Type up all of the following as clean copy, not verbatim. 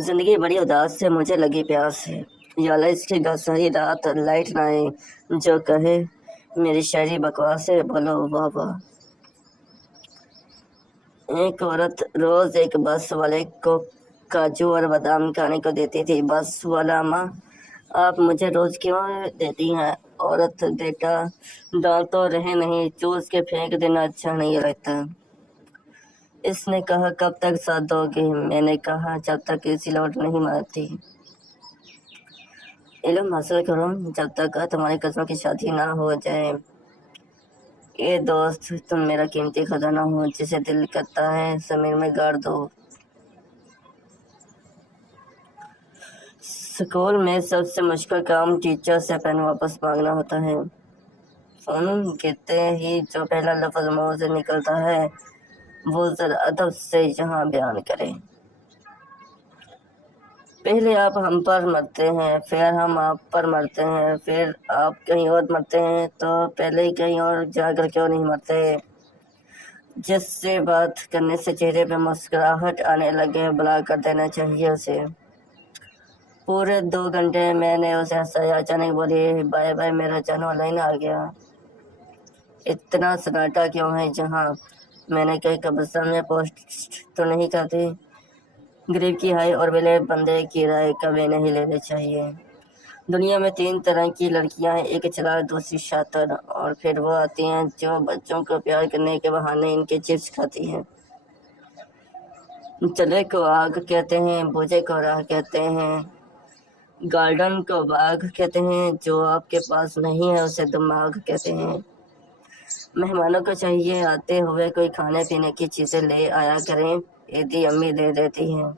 जिंदगी बड़ी उदास है, मुझे लगी प्यास है। या इसकी सारी रात लाइट ना आए, जो कहे मेरी शायरी बकवास है। बोलो वाह वाह। एक औरत रोज एक बस वाले को काजू और बादाम खाने को देती थी। बस वाला माँ, आप मुझे रोज क्यों देती हैं? औरत, बेटा दाल तो रहे नहीं, चूस के फेंक देना अच्छा नहीं लगता। इसने कहा कब तक साथ दोगे? मैंने कहा जब तक किसी लौट नहीं मारती। इल्म हासिल करो जब तक तुम्हारी कज़नों की शादी ना हो जाए। ये दोस्त तुम मेरा कीमती खजाना हो, जिसे दिल करता है जमीन में गाड़ दो। स्कूल में सबसे मुश्किल काम टीचर से पेन वापस मांगना होता है। फोन गिरते ही जो पहला लफ्ज मुंह से निकलता है, वो जरा अदब से यहाँ बयान करें। पहले आप हम पर मरते हैं, फिर हम आप पर मरते हैं, फिर आप कहीं और मरते हैं, तो पहले ही कहीं और जाकर क्यों नहीं मरते? जिससे बात करने से चेहरे पे मुस्कुराहट आने लगे, बुला कर देना चाहिए उसे। पूरे 2 घंटे मैंने उसे हंसाया, अचानक बोली बाय बाय, मेरा जान ऑनलाइन आ गया। इतना सन्नाटा क्यों है जहाँ? मैंने कहीं कब्रिस्तान में पोस्ट तो नहीं करती? गरीब की हाय और बेले बंदे की राय कभी नहीं लेनी चाहिए। दुनिया में 3 तरह की लड़कियां हैं, एक चालाक, दूसरी शातिर, और फिर वो आती हैं जो बच्चों को प्यार करने के बहाने इनके चिप्स खाती हैं। चले को आग कहते हैं, बुझे को राह कहते हैं, गार्डन को बाग कहते हैं, जो आपके पास नहीं है उसे दिमाग कहते हैं। मेहमानों को चाहिए आते हुए कोई खाने पीने की चीजें ले आया करें, यदि अम्मी दे देती हैं।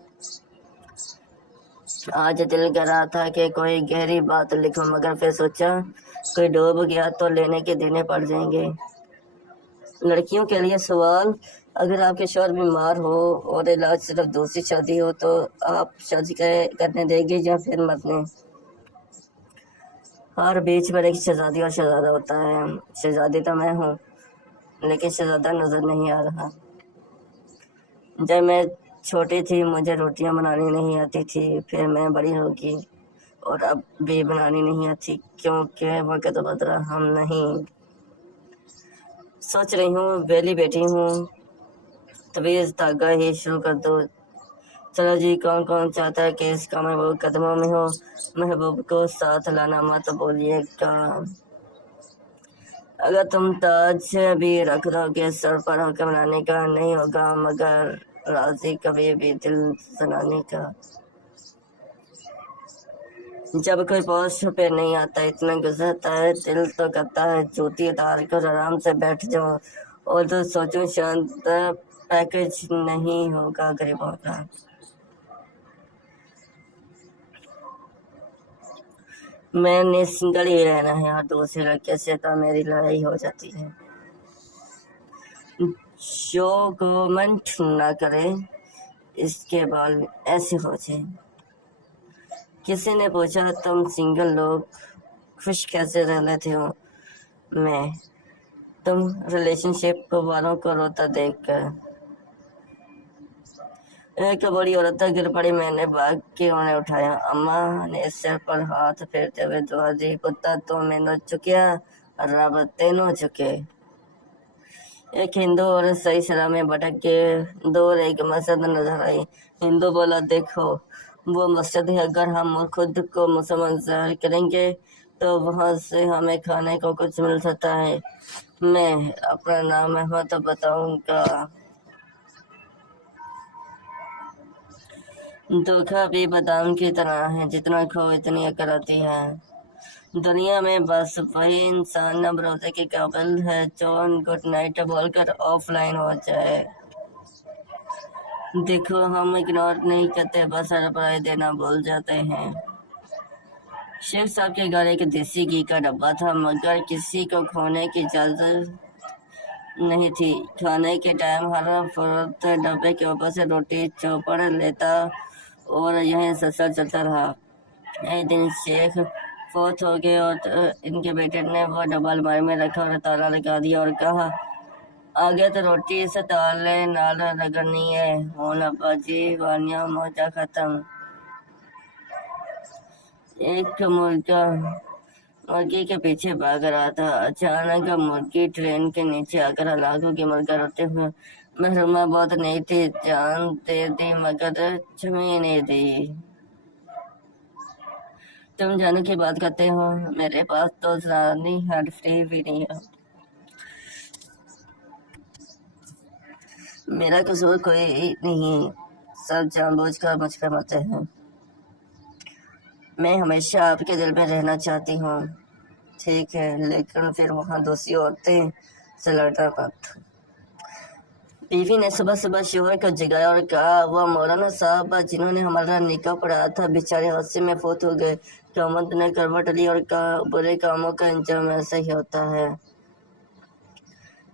आज दिल कर रहा था कि कोई गहरी बात लिखूं, मगर फिर सोचा कोई डूब गया तो लेने के देने पड़ जाएंगे। लड़कियों के लिए सवाल, अगर आपके शौहर बीमार हो और इलाज सिर्फ दूसरी शादी हो, तो आप शादी करने देंगे या फिर मरने? हर बीच पर एक शहजादी और शहजादा होता है। शहजादी तो मैं हूँ, लेकिन शहजादा नजर नहीं आ रहा। जब मैं छोटी थी मुझे रोटियां बनानी नहीं आती थी, फिर मैं बड़ी होगी और अब भी बनानी नहीं आती, क्योंकि वक्त बदला हम नहीं। सोच रही हूँ वेली बेटी हूँ, तवीज़ धागा ही शुरू कर दो। चलो जी, कौन कौन चाहता है कि इसका महबूब कदमों में हो? महबूब को साथ लाना मत बोलिएगा। अगर तुम ताज भी रख दोगे सर पर, हुक्मरानी का नहीं होगा, मगर राजी कभी भी दिल सुनाने का। जब कोई पोस्ट पे नहीं आता, इतना गुजरता है, दिल तो करता है जूती उतार कर आराम से बैठ जाऊं और तो सोचूं शांत पैकेज नहीं होगा गरीबों का। मैंने सिंगल ही रहना है और दूसरे लड़के से तो मेरी लड़ाई हो जाती है। जो गवर्नमेंट ना करे, इसके बाल ऐसे हो जाए। किसी ने पूछा तुम सिंगल लोग खुश कैसे रह लेते हो? मैं, तुम रिलेशनशिप वालों को रोता देखकर। एक बड़ी औरत गिर पड़ी, मैंने भाग के उन्हें उठाया। अम्मा ने सिर पर हाथ फेरते हुए दुआ दी, पुत्र तो मैंने चुकिया, रब तेनों चुके। एक हिंदू और सही सलाह में भटक के दूर एक मस्जिद नजर आई। हिंदू बोला, देखो वो मस्जिद है, अगर हम खुद को मुसलमान जाहिर करेंगे तो वहां से हमें खाने को कुछ मिल सकता है। मैं अपना नाम अहमद बताऊंगा। धोखा भी बादाम की तरह है, जितना खो इतनी अकल आती है। दुनिया में बस वही इंसान भरोसे के काबिल है जो गुड नाइट बोलकर ऑफलाइन हो जाए। देखो हम इग्नोर नहीं करते, बस रिप्लाई देना भूल जाते हैं। शेख साहब के घर एक देसी घी का डब्बा था, मगर किसी को खोने की इजाजत नहीं थी। खाने के टाइम हर फर्द डब्बे के ऊपर से रोटी चौपड़ लेता और यही सिलसिला चलता रहा। एक दिन शेख फोत हो गए और इनके बेटे ने वो डब्बा अलमारी में रखा और ताला लगा दिया और कहा, आगे तो रोटी से ताले नाल रगड़नी है। हुण अब्बा जी वानिया मौजा खत्म। एक मुर्गा मुर्गी के पीछे भाग रहा था। अचानक मुर्गी ट्रेन के नीचे आकर हलाक हो गई। मुर्गा रोते हुए, महरूमा बहुत नहीं थी, जान दे दी मगर जमी नहीं दी। तुम जाने की बात करते हो, मेरे पास तो रानी हर फ्री भी नहीं है। मेरा कसूर कोई नहीं, सब जानबूझकर मुझ पर मरते हैं। मैं हमेशा आपके दिल में रहना चाहती हूँ। ठीक है, लेकिन फिर वहाँ दूसरी औरतें से लड़ना मत। बीवी ने सुबह सुबह शोहर को जगाया और कहा, वह मौलाना साहब जिन्होंने हमारा निकाह पढ़ाया था बेचारे हादसे में फौत हो गए। कामत ने करवट ली और कहा, बुरे कामों का अंजाम ऐसा ही होता है।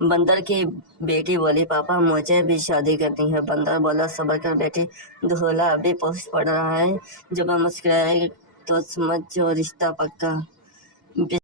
बंदर की बेटी बोली, पापा मुझे भी शादी करनी है। बंदर बोला, सब्र कर बेटी, दूल्हा अभी पोस्ट पढ़ रहा है। जब हम मुस्कुराए तो समझ जो रिश्ता पक्का।